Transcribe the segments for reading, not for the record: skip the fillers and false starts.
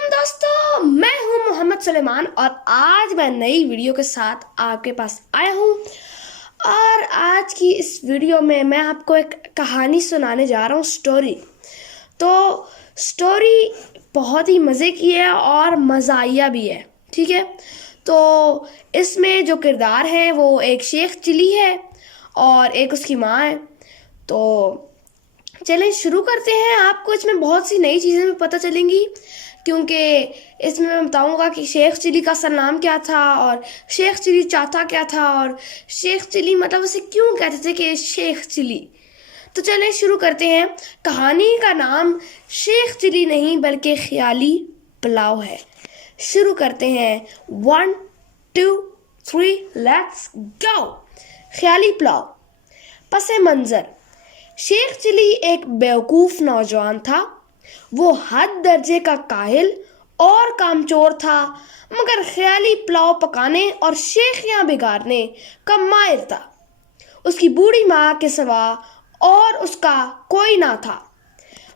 Welcome दोस्तों, मैं हूं मोहम्मद सुलेमान और आज मैं नई वीडियो के साथ आपके पास आया हूं। और आज की इस वीडियो में मैं आपको एक कहानी सुनाने जा रहा हूं, स्टोरी। तो स्टोरी बहुत ही मज़े की है और मज़ाहिया भी है, ठीक है। तो इसमें जो किरदार है वो एक शेख चिली है और एक उसकी माँ है। तो चलें शुरू करते हैं। आपको इसमें बहुत सी नई चीज़ें भी पता चलेंगी, क्योंकि इसमें मैं बताऊंगा कि शेख चिली का असल नाम क्या था और शेख चिली चाहता क्या था और शेख चिली मतलब उसे क्यों कहते थे कि शेख चिली। तो चलें शुरू करते हैं। कहानी का नाम शेख चिली नहीं बल्कि ख्याली पुलाव है। शुरू करते हैं। 1 2 3 लेट्स गो। ख्याली पुलाव। पसे मंजर। शेख चिली एक बेवकूफ़ नौजवान था। वो हद दर्जे का काहिल और कामचोर था, मगर ख्याली पुलाव पकाने और शेखियाँ बिगाड़ने का माहिर था। उसकी बूढ़ी माँ के सिवा और उसका कोई ना था।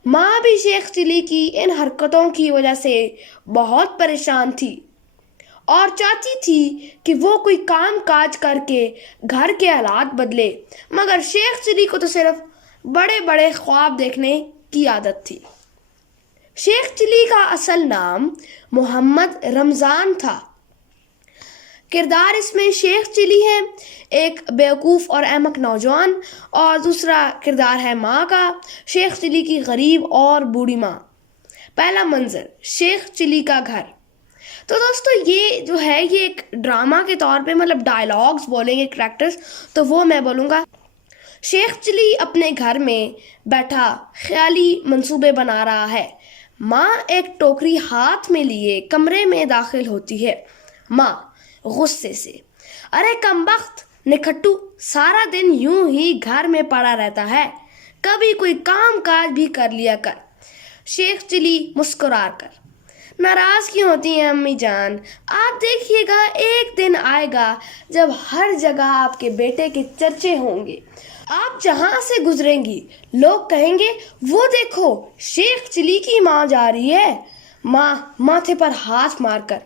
माँ भी शेख चिली की इन हरकतों की वजह से बहुत परेशान थी और चाहती थी कि वो कोई काम काज करके घर के हालात बदले, मगर शेख चिली को तो सिर्फ बड़े बड़े ख्वाब देखने की आदत थी। शेख चिली का असल नाम मोहम्मद रमज़ान था। किरदार इसमें शेख चिली है, एक बेवकूफ़ और अहमक नौजवान, और दूसरा किरदार है माँ का, शेख चिली की गरीब और बूढ़ी माँ। पहला मंजर, शेख चिली का घर। तो दोस्तों ये जो है ये एक ड्रामा के तौर पे मतलब डायलॉग्स बोलेंगे करैक्टर्स, तो वो मैं बोलूँगा। शेख चिली अपने घर में बैठा ख्याली मंसूबे बना रहा है। माँ एक टोकरी हाथ में लिए कमरे में दाखिल होती है। माँ गुस्से से, अरे कमबख्त निखट्टू, सारा दिन यूं ही घर में पड़ा रहता है, कभी कोई काम काज भी कर लिया कर। शेख चिली मुस्कुरा कर, नाराज क्यों होती हैं अम्मी जान, आप देखिएगा एक दिन आएगा जब हर जगह आपके बेटे के चर्चे होंगे। आप जहां से गुजरेंगी लोग कहेंगे वो देखो शेख चिली की माँ जा रही है। माँ माथे पर हाथ मारकर,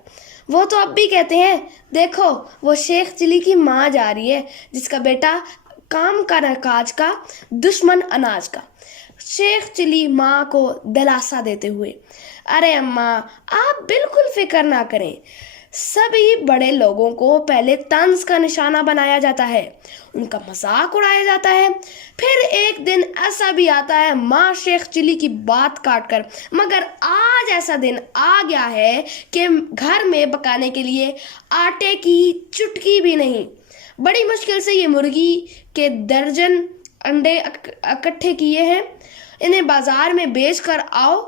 वो तो अब भी कहते हैं देखो वो शेख चिली की माँ जा रही है जिसका बेटा काम का न काज का, दुश्मन अनाज का। शेख चिली माँ को दिलासा देते हुए, अरे अम्मा आप बिल्कुल फिक्र ना करें, सभी बड़े लोगों को पहले तंज का निशाना बनाया जाता है, उनका मजाक उड़ाया जाता है, फिर एक दिन ऐसा भी आता है। माँ शेख चिली की बात काट कर, मगर आज ऐसा दिन आ गया है कि घर में पकाने के लिए आटे की चुटकी भी नहीं। बड़ी मुश्किल से ये मुर्गी के दर्जन अंडे इकट्ठे किए हैं, इन्हें बाजार में बेच कर आओ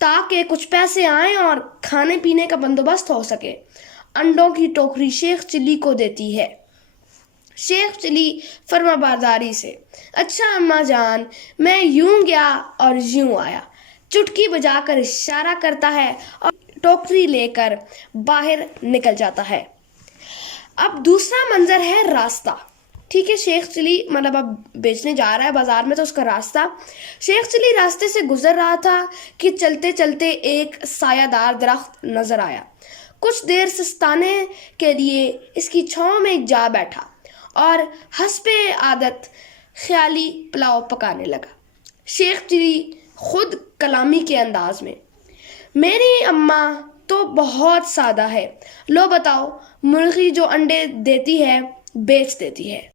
ताकि कुछ पैसे आएं और खाने पीने का बंदोबस्त हो सके। अंडों की टोकरी शेख चिली को देती है। शेख चिली फर्माबरदारी से, अच्छा अम्मा जान, मैं यूं गया और यूं आया। चुटकी बजाकर इशारा करता है और टोकरी लेकर बाहर निकल जाता है। अब दूसरा मंजर है रास्ता। ठीक है, शेख चिली मतलब अब बेचने जा रहा है बाजार में, तो उसका रास्ता। शेख चिली रास्ते से गुजर रहा था कि चलते चलते एक सायादार दरख्त नजर आया। कुछ देर सस्ताने के लिए इसकी छांव में जा बैठा और हस्बे आदत ख्याली पुलाव पकाने लगा। शेख चिली खुद कलामी के अंदाज में, मेरी अम्मा तो बहुत सादा है, लो बताओ मुर्गी जो अंडे देती है बेच देती है।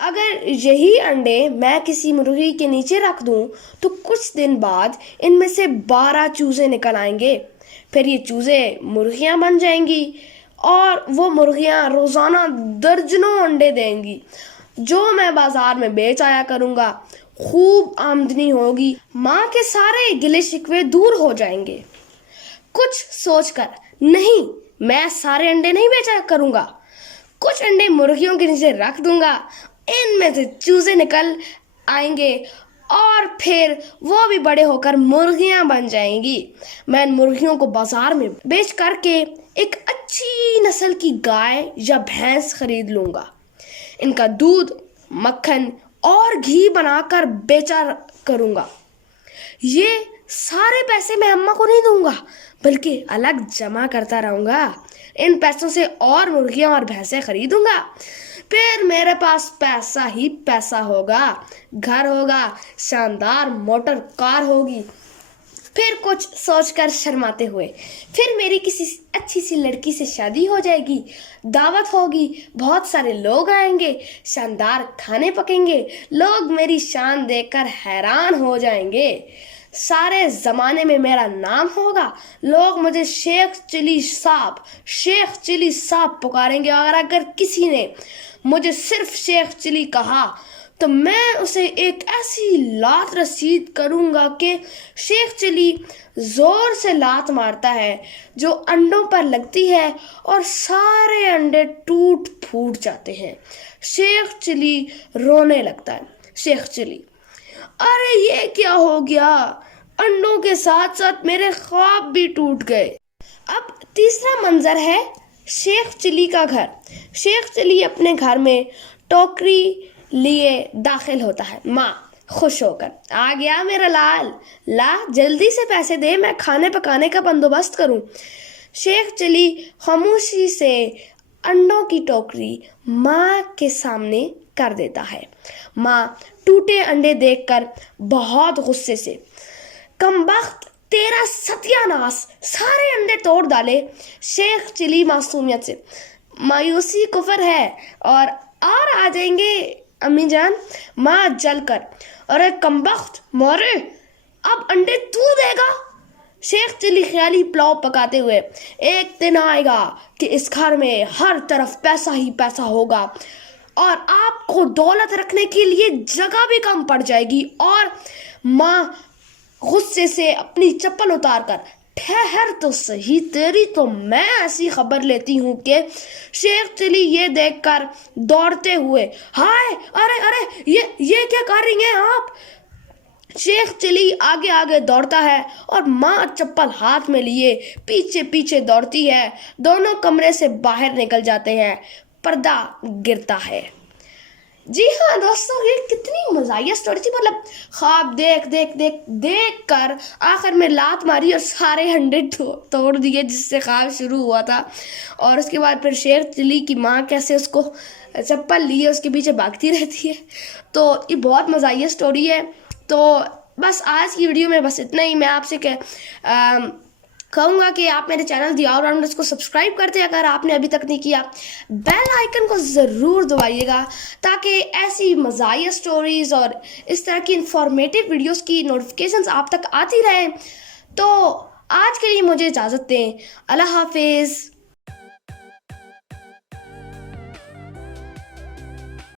अगर यही अंडे मैं किसी मुर्गी के नीचे रख दूं तो कुछ दिन बाद इनमें से 12 चूजे निकल आएंगे, फिर ये चूजे मुर्गियां बन जाएंगी और वो मुर्गियां रोजाना दर्जनों अंडे देंगी जो मैं बाजार में बेच आया करूंगा। खूब आमदनी होगी, माँ के सारे गिले शिकवे दूर हो जाएंगे। कुछ सोचकर, नहीं मैं सारे अंडे नहीं बेचा करूंगा, कुछ अंडे मुर्गियों के नीचे रख दूंगा, इनमें से चूजे निकल आएंगे और फिर वो भी बड़े होकर मुर्गियां बन जाएंगी। मैं इन मुर्गियों को बाजार में बेच करके एक अच्छी नस्ल की गाय या भैंस खरीद लूंगा। इनका दूध, मक्खन और घी बनाकर बेचा करूंगा। ये सारे पैसे मैं अम्मा को नहीं दूंगा, बल्कि अलग जमा करता रहूंगा। इन पैसों से और मुर्गियां और भैंसें खरीदूंगा। फिर मेरे पास पैसा ही पैसा होगा, घर होगा, शानदार मोटर कार होगी। फिर कुछ सोचकर शर्माते हुए, फिर मेरी किसी अच्छी सी लड़की से शादी हो जाएगी, दावत होगी, बहुत सारे लोग आएंगे, शानदार खाने पकेंगे, लोग मेरी शान देखकर हैरान हो जाएंगे। सारे ज़माने में मेरा नाम होगा, लोग मुझे शेख चिली साहब पुकारेंगे। और अगर किसी ने मुझे सिर्फ शेख चिली कहा तो मैं उसे एक ऐसी लात रसीद करूंगा कि शेख चिली जोर से लात मारता है जो अंडों पर लगती है और सारे अंडे टूट फूट जाते हैं। शेख चिली रोने लगता है। शेख चिली, अरे ये क्या हो गया, अंडों के साथ साथ मेरे ख्वाब भी टूट गए। अब तीसरा मंजर है शेख चिली का घर। शेख चिली अपने घर में टोकरी लिए दाखिल होता है। माँ खुश होकर, आ गया मेरा लाल, ला जल्दी से पैसे दे, मैं खाने पकाने का बंदोबस्त करूं। शेख चिली खामोशी से अंडों की टोकरी माँ के सामने कर देता है। माँ टूटे अंडे देखकर बहुत गुस्से से, कमबख्त तेरा सत्यानाश, सारे अंडे तोड़ डाले। शेख चिली मासूमियत से, मायूसी कुफर है और आ जाएंगे अम्मी जान। माँ जलकर, अरे कमबख्त मोरे, अब अंडे तू देगा। शेख चिली ख्याली पुलाव पकाते हुए, एक दिन आएगा कि इस घर में हर तरफ पैसा ही पैसा होगा और आपको दौलत रखने के लिए जगह भी कम पड़ जाएगी। और माँ गुस्से से अपनी चप्पल उतार कर, ठहर तो सही, तेरी तो मैं ऐसी खबर लेती हूँ कि शेख चिली ये देखकर दौड़ते हुए, हाय अरे अरे ये क्या कर रही हैं आप। शेख चिली आगे आगे दौड़ता है और माँ चप्पल हाथ में लिए पीछे पीछे दौड़ती है। दोनों कमरे से बाहर निकल जाते हैं। पर्दा गिरता है। जी हाँ दोस्तों, ये कितनी मज़ाहिया स्टोरी थी। मतलब ख्वाब देख कर आखिर में लात मारी और सारे अंडे तोड़ दिए जिससे ख्वाब शुरू हुआ था। और उसके बाद फिर शेख चिली की माँ कैसे उसको चप्पल लिए उसके पीछे भागती रहती है। तो ये बहुत मज़ाहिया स्टोरी है। तो बस आज की वीडियो में बस इतना ही। मैं आपसे कहूँगा कि आप मेरे चैनल दी ऑल राउंडर्स को सब्सक्राइब करते हैं अगर आपने अभी तक नहीं किया। बेल आइकन को ज़रूर दबाइएगा ताकि ऐसी मज़ाहिया स्टोरीज़ और इस तरह की इंफॉर्मेटिव वीडियोस की नोटिफिकेशंस आप तक आती रहें। तो आज के लिए मुझे इजाज़त दें। अल्लाह हाफिज़।